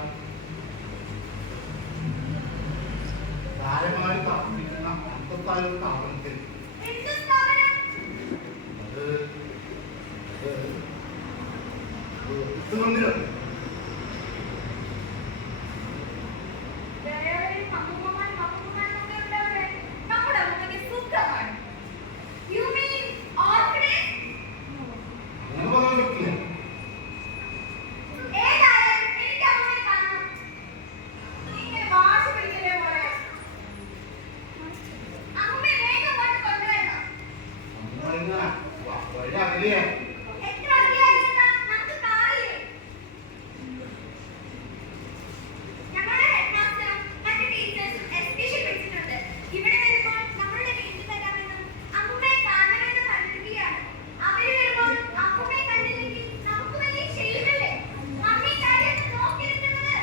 കാര്യമായി താമസിക്കുന്ന അന്തത്തായ സ്ഥാപനത്തിൽ എന്ത് സ്ഥാപനം? അത് മന്ദിരം. വേറെയും അമ്മൂമ്മമാരും അപ്പൂപ്പന്മാരും ഒക്കെ ഉണ്ടവിടെ. നമ്മുടെ അമ്മൂമ്മയ്ക്ക് സുഖമാണ്. You mean orphanage? അങ്ങനെ പറയാൻ പറ്റില്ല. ഏതായാലും എനിക്ക് അമ്മൂമ്മയെ കാണണം. നീ ഇങ്ങനെ വാശി പിടിക്കല്ലേ മോളെ. അമ്മൂമ്മയെ വേഗം ഇങ്ങോട്ട് കൊണ്ടുവരണം. വഴി അകലെയാ. എത്ര അധികമായിരുന്നാ നമുക്ക് കാറില്ലേ? ഞങ്ങളുടെ ഹെഡ്മാസ്റ്ററും മറ്റ് ടീച്ചേഴ്സും എഡ്യൂക്കേഷൻ വെച്ചിട്ടുണ്ട്. ഇവിടെ വരുമ്പോൾ നമ്മളുടെ വീട്ടിൽ വരാമെന്നും അമ്മൂമ്മയെ കാണണമെന്നും പറഞ്ഞിരിക്കുകയാണ്. അവര് വരുമ്പോൾ അമ്മൂമ്മയെ കണ്ടില്ലെങ്കിൽ നമുക്ക് വലിയ ക്ഷീണമല്ലേ? മമ്മി കാര്യമൊക്കെ നോക്കിയിരിക്കുന്നത്.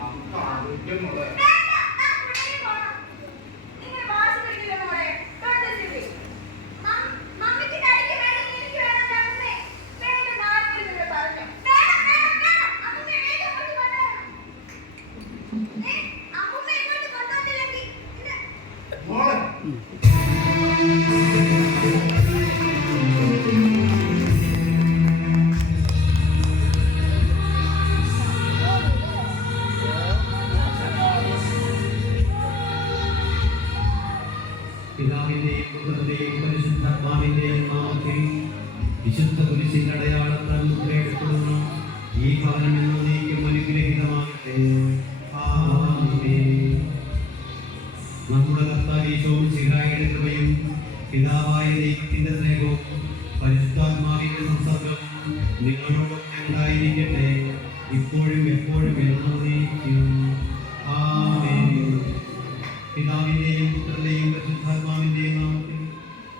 നമുക്ക് ആരോഗ്യമുള്ള വേണ്ട, നാം ഉടനെ പോണം. നിങ്ങൾ വാശി പിടിക്കില്ല മോളെ. Don't listen to me. മമ്മിക്ക് ഡാഡിക്ക് വേണമെങ്കിൽ എനിക്ക് വേണം അമ്മൂമ്മേ. വേണ്ട നാട്ടിൽ നിന്ന് പറഞ്ഞു. വേണം, വേണം, വേണം. അമ്മൂമ്മയെ വേഗം ഇങ്ങോട്ട് കൊണ്ടുവരണം. അമ്മൂമ്മയെ ഇങ്ങോട്ട് കൊണ്ടുവന്നില്ലെങ്കിൽ ഇത് മോളെ പിതാവിന്റെയും പുത്രന്റെയും പരിശുദ്ധാത്മാവിന്റെയും നാമത്തിൽ വിശുദ്ധ കുരിശിന്റെ അടയാളത്താൽ മുദ്രയിടപ്പെടുന്ന ഈ ഭവനം എന്നേക്കും അനുഗ്രഹീതമാകട്ടെ. ആമേൻ. നമ്മുടെ കർത്താവ് യേശു മിശിഹായുടെ കൃപയും പിതാവായ ദൈവത്തിന്റെ സ്നേഹവും പരിശുദ്ധാത്മാവിന്റെ സംസർഗവും നിങ്ങളോടൊപ്പം ഉണ്ടായിരിക്കട്ടെ, ഇപ്പോഴും എപ്പോഴും എന്നേക്കും. ആമേൻ. പിതാവിന്റെയും പുത്രന്റെയും പരിശുദ്ധാത്മാവിന്റെയും നാമത്തിൽ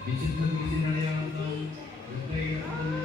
വിശുദ്ധ കുരിശിന്റെ അടയാളത്താൽ മുദ്രയിടപ്പെടുന്നു.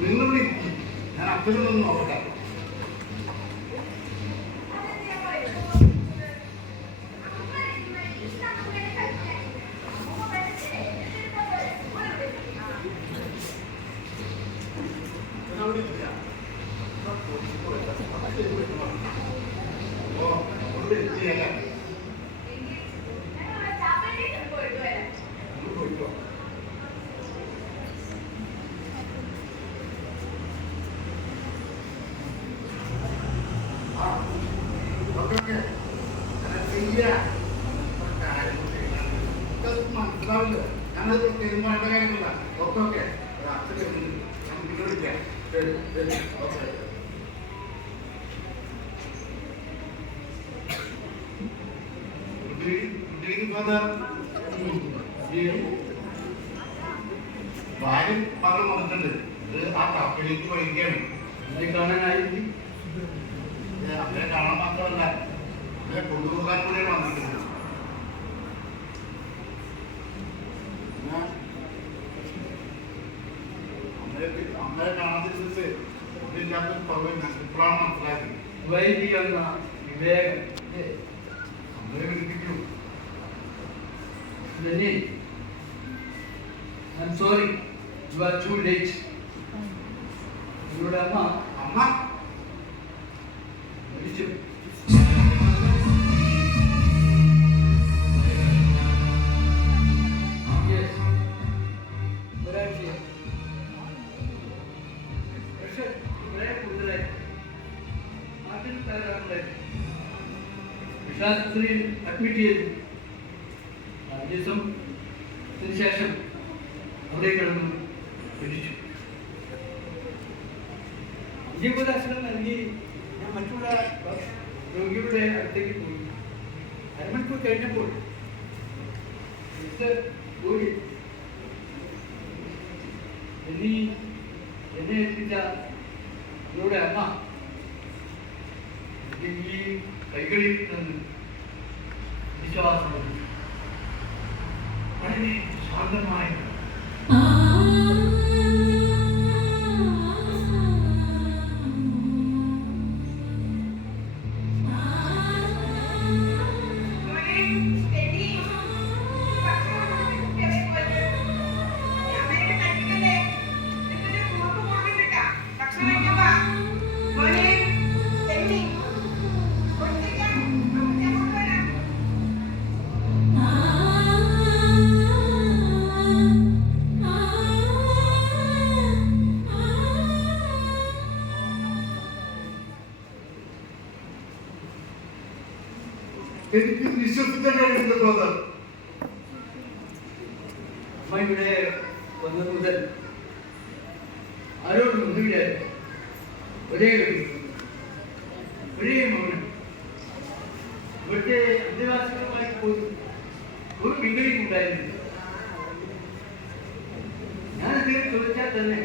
നിങ്ങളുടെ ഞാൻ അച്ഛനൊന്നും നോക്കട്ടെ. അതെന്തിനാ പറയുന്നത്? അമ്മൂമ്മ ഈ അമ്മൂമ്മയുടെ കഴുത്തിലണിയിക്കണം. അമ്മൂമ്മ വരച്ചില്ലേ? എന്നിട്ട് പോലെ സ്കൂളിൽ വിളിക്കും. അവിടെ ഇല്ല. ഓ അവിടെ എത്തിയല്ല. ഞങ്ങൾ ചാപ്പലിലേക്ക് പോയിട്ട് വരാം. പോയിട്ടോ. ഓക്കെ മനസ്സിലാവില്ല. ഞാനത് തീരുമാനേണ്ട കാര്യമില്ല. ഓക്കെ ഓക്കെ അച്ഛൻ ഞാൻ വിളിക്കാം. ശരി ശരി ഓക്കെ. ഭാര്യ മകൾ വന്നിട്ടുണ്ട്. ഇത് ആ കപ്പലിലേക്ക് വൈകിയാണ്. എന്നെ കാണാനായി അവരെ കാണാൻ മാത്രമല്ല അവരെ കൊണ്ടുപോകാൻ കൂടിയാണ് വന്നിരിക്കുന്നത്. അമ്മയെ കാണാതിരുന്നിട്ട് ഒന്നില്ലാത്തൊരു കുറവ് ഇപ്പോഴാണ് മനസ്സിലാക്കി. വൈദികന്ന വിവേകം അമ്മയെ വിളിപ്പിക്കൂ. Lenin, I'm sorry, you are too late. നിങ്ങളുടെ അമ്മ അമ്മ മരിച്ചു. Yes, ഒരാഴ്ചയായി. പക്ഷേ കുറെ കൂടുതലായി നാട്ടിൽ തകരാറുണ്ടായി. വിഷാദത്തിൽ അഡ്മിറ്റ് ചെയ്തു. ദിവസം ശേഷം അവിടെ കിടന്നു മരിച്ചു. ജീവദാശനം നൽകി ഞാൻ മറ്റുള്ള രോഗിയുടെ അടുത്തേക്ക് പോയി. അരമണിക്കൂർ കഴിഞ്ഞപ്പോൾ പോയി എന്നെ എത്തിച്ച അവരുടെ അമ്മ ഈ കൈകളിൽ നിന്ന് വിശ്വാസം വളരെ ശാന്തമായി എനിക്ക് വിശ്വസിക്കാൻ കഴിയുന്ന ബ്രദർ. അമ്മ ഇവിടെ വന്നത് മുതൽ ആരോടും ഒന്നുമില്ല. ഒരേ മൗനം. ഇവിടുത്തെ അന്തേവാസികളുമായി പോലും ഒരു പിന്തുണയും ഉണ്ടായിരുന്നില്ല. ഞാൻ എന്തെങ്കിലും ചോദിച്ചാൽ തന്നെ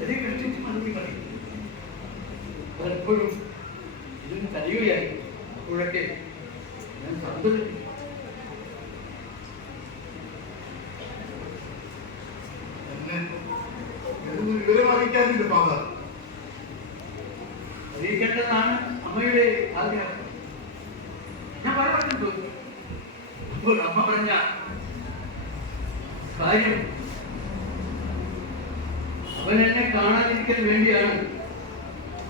അതേ കൃഷിച്ച് മറുപടി പറയും. പലപ്പോഴും ഇതിന് തലയുകയായി. അപ്പോഴൊക്കെ ഞാൻ സന്തോഷിച്ചു. എന്നെ വിവരം അറിയിക്കാറുണ്ട് ഫാദർ. അറിയിക്കേണ്ടതാണ് അമ്മയുടെ ആഗ്രഹം. ഞാൻ പറഞ്ഞു തോന്നി. അപ്പോൾ അമ്മ പറഞ്ഞ കാര്യം അവൻ എന്നെ കാണാതിരിക്കാൻ വേണ്ടിയാണ്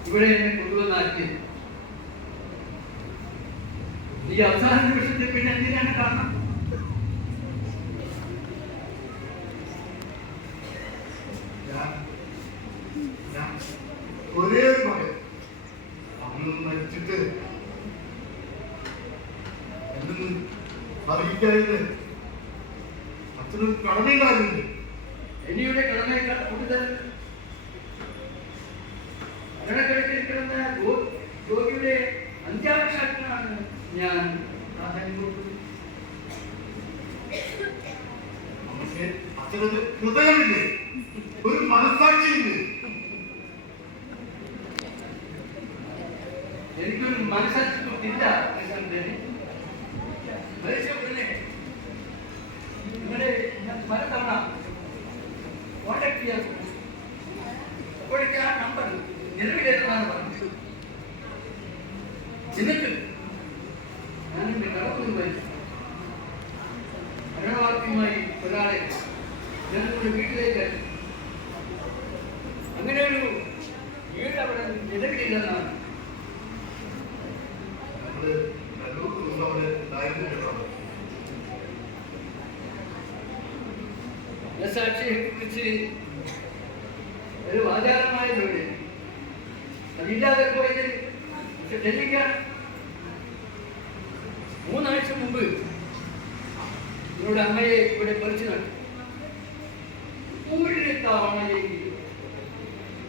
ഇവിടെ എന്നെ കൊണ്ടുവന്നാക്കിയത്. ഈ അവസാന നിമിഷത്തിൽ പിന്നെ എന്തിനാണ് കാണണം? ഒരേ ഒരു മകൻ അവനൊന്ന് മരിച്ചിട്ട് എന്തെന്ന് അറിയിക്കാതെ അച്ഛനൊരു കടമയുണ്ടായിരുന്നു. എനിയുടെ കടമയേക്കാൾ കൂടുതൽ മരണക്കിടക്കിരിക്കുന്ന രോഗിയുടെ അന്ത്യാഭിഷേകത്തിനാണ് ഞാൻ പ്രാധാന്യം കൊടുക്കുന്നത്. അച്ഛനൊരു ഹൃദയമില്ലേ, ഒരു മനസ്സാക്ഷിയില്ലേ? എനിക്കൊരു മനസ്സാക്ഷിത്വമില്ല. മരിച്ച ഉടനെ നിങ്ങളെ ഞാൻ പലതവണ കോണ്ടാക്ട് ചെയ്യാൻ അപ്പോഴേക്ക് ആ നമ്പർ നിലവിലെന്നാണ് പറഞ്ഞത്. എന്നിട്ട് ഞാൻ എന്റെ കടന്നു മരിച്ചു. മരണവാർത്തയുമായി ഒരാളെ ഞാൻ നമ്മുടെ വീട്ടിലേക്ക് അങ്ങനെ ഒരു വീട് അവിടെ നിലവിലില്ലെന്നാണ്. സാക്ഷിയെ കുറിച്ച് ഒരു ആചാരമായ ജോലി അതില്ലാതെ പോയത്. പക്ഷെ ഡൽഹിക്ക് 3 ആഴ്ച മുമ്പ് നിങ്ങളുടെ അമ്മയെ ഇവിടെ പറിച്ചു നട്ടു. ഒരു തവണയെങ്കിൽ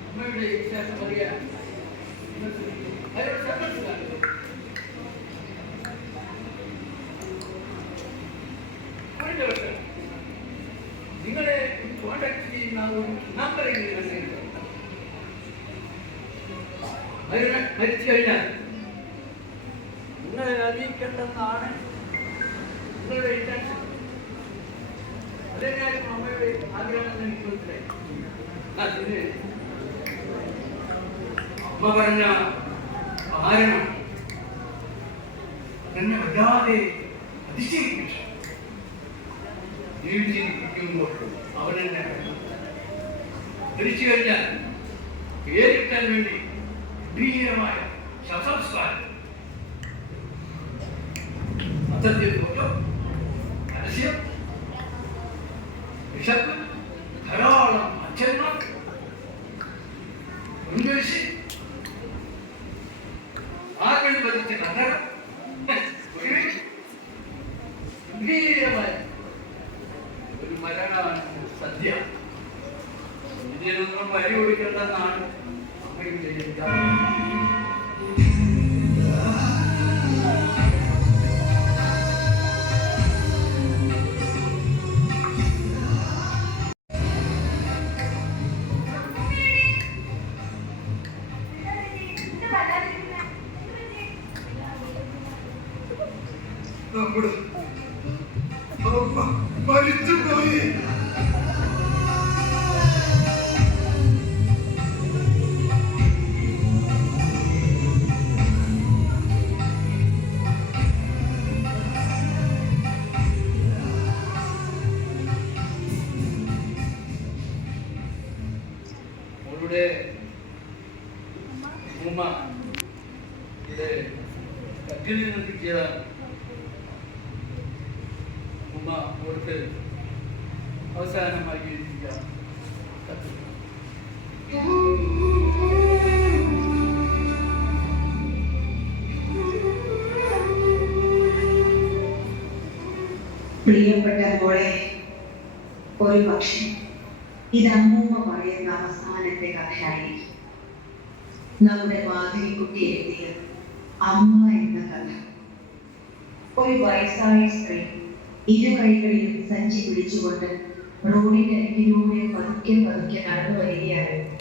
അമ്മയുടെ വിശേഷം അറിയാൻ അതിനോട് സമ്മതിച്ചതാണ്. ഒരു ദിവസം നിങ്ങളെ കോണ്ടാക്ട് ചെയ്യുന്ന ഒരു നമ്പറെങ്കിലും മരിച്ചു കഴിഞ്ഞാൽ നിങ്ങളെ അറിയിക്കേണ്ടെന്നാണ് നിങ്ങളുടെ ഇന്റൻഷൻ. അതേക്കാര്യം അമ്മയുടെ ആഗ്രഹമെന്ന് എനിക്ക് മനസ്സിലായി. അതിന് അമ്മ പറഞ്ഞ കാരണം എന്നെ വല്ലാതെ അതിശയിപ്പിച്ചു. ജീവിച്ചിരിക്കുമ്പോൾ അവനെന്നെ തിരിച്ചു കഴിഞ്ഞാൽ പേരിട്ടാൻ വേണ്ടി ഗംഭീരമായ ശവസംസ്കാരം, അത്തരത്തിൽ പരസ്യം, വിശപ്പ്, ധാരാളം അച്ഛന്മാർ, മുൻകഴിച്ച് ആർവഴി പതിച്ച കന്നഡം, ഗംഭീരമായ ഒരു മരണമാണ് സദ്യ. ഇതിനൊന്നും വരി കൊടുക്കേണ്ടെന്നാണ് അമ്മയുടെ വിചാരം. നമ്മുടെ അമ്മ മരിച്ചുപോയി. അവളുടെ ഉമ്മ ഇത് കട്ടിൽ നിന്ന് കിട്ടിയതാണ്. ഉമ്മ അവർക്ക് അവസാനമായി എഴുതിയ കത്ത്. പ്രിയപ്പെട്ട മോളെ, ഒരു പക്ഷേ ഇത് അമ്മൂമ്മ പറയുന്ന അവസാനത്തെ കഥയായിരിക്കും. നമ്മുടെ മാധവിക്കുട്ടി എഴുതിയ അമ്മ എന്ന കഥ. ഒരു വയസ്സായ സ്ത്രീ ഇരു കൈകളിലും സഞ്ചി പിടിച്ചുകൊണ്ട് റോഡിന്റെ അരികിലൂടെ പതുക്കെ പതുക്കെ നടന്നു വരികയായിരുന്നു.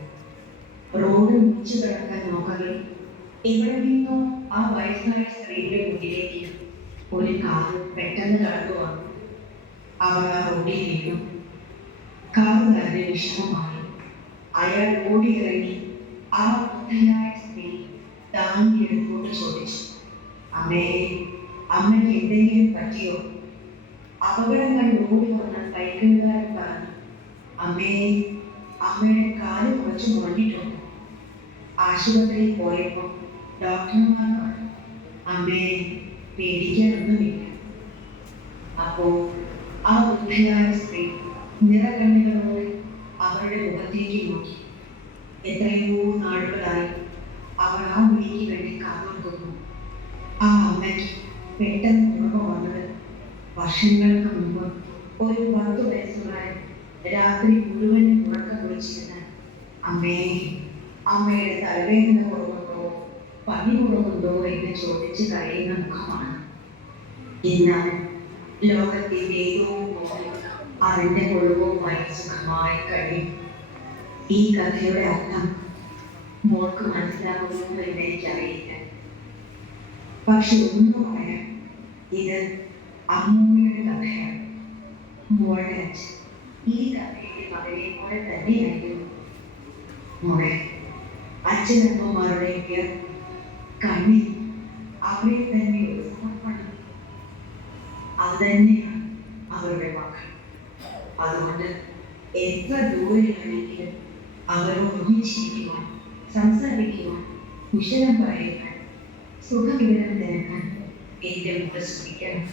റോഡ് മുറിച്ചു കിടക്കാൻ നോക്കവേ ഇവിടെ നിന്നോ ആ വയസ്സായ സ്ത്രീയുടെ മുന്നിലേക്ക് ഒരു കാറ് പെട്ടെന്ന് കടന്നു വന്നു. അവർ ആ റോഡിൽ വീണു. കാറുകാരന് വിഷമമായി. അയാൾ ഓടിയിറങ്ങി ആ വൃദ്ധയായ സ്ത്രീ താങ്ങിയെടുത്തോണ്ട് ചോദിച്ചു, അമ്മേ, അമ്മയ്ക്ക് എന്തെങ്കിലും പറ്റിയോ? അപകടം കണ്ട് ഓടി വന്ന സൈക്കിളുകാരൻ പറഞ്ഞു, അമ്മേ, അമ്മയുടെ കാല് കുറച്ച് മുറിഞ്ഞിട്ടുണ്ട്. ആശുപത്രിയിൽ പോയപ്പോൾ ഡോക്ടർമാർ പറഞ്ഞു, അമ്മേ, പേടിക്കാനൊന്നുമില്ല. അപ്പോ ആ വൃദ്ധയായ സ്ത്രീ നിറകണ്ണുകളോടെ അവരുടെ മുഖത്തേക്ക് നോക്കി. എത്രയോ നാളുകളായി അവർ ആ വിളിക്ക് വേണ്ടി കാത്തിരിക്കുന്നു. ആ അമ്മയ്ക്ക് പെട്ടെന്ന് ഓർമ്മ വന്നത് വർഷങ്ങൾക്ക് മുമ്പ് ഒരു 10 വയസ്സുകാരൻ രാത്രി മുഴുവനും ഉറക്കം കുളിച്ചിരുന്ന അമ്മേ, അമ്മയുടെ തലവേദന കുറവുണ്ടോ, പനി കുറവുണ്ടോ എന്ന് ചോദിച്ച് കരയുന്ന മുഖമാണ്. എന്നാൽ ലോകത്തിന്റെ ഏതോ മോളിൽ അവന്റെ കുടുംബവുമായി സുഖമായി കഴിയും. ഈ കഥയുടെ അർത്ഥം മോൾക്ക് മനസ്സിലാകുന്നു എന്ന് എനിക്കറിയില്ല. പക്ഷെ ഒന്നും പറയാം, ഇത് അമ്മൂമ്മയുടെ കഥയാണ്. മോളുടെ അച്ഛൻ ഈ കഥയുടെ മകനെ പോലെ തന്നെയായിരുന്നു. മോളെ, അച്ഛനമ്മമാരുടെയൊക്കെ കണ്ണിൽ അവരെ തന്നെ ഒരു സമർപ്പണം. അത് തന്നെയാണ് അവരുടെ മക്കൾ. അതുകൊണ്ട് എത്ര ദൂരെയാണെങ്കിലും അവരോട് ഒന്നിച്ചിരിക്കുവാൻ, സംസാരിക്കുവാൻ, കുശലം പറയുവാൻ, സുഖവിവരം തിരക്കാൻ എന്റെ മുഖം ശ്രമിക്കണം.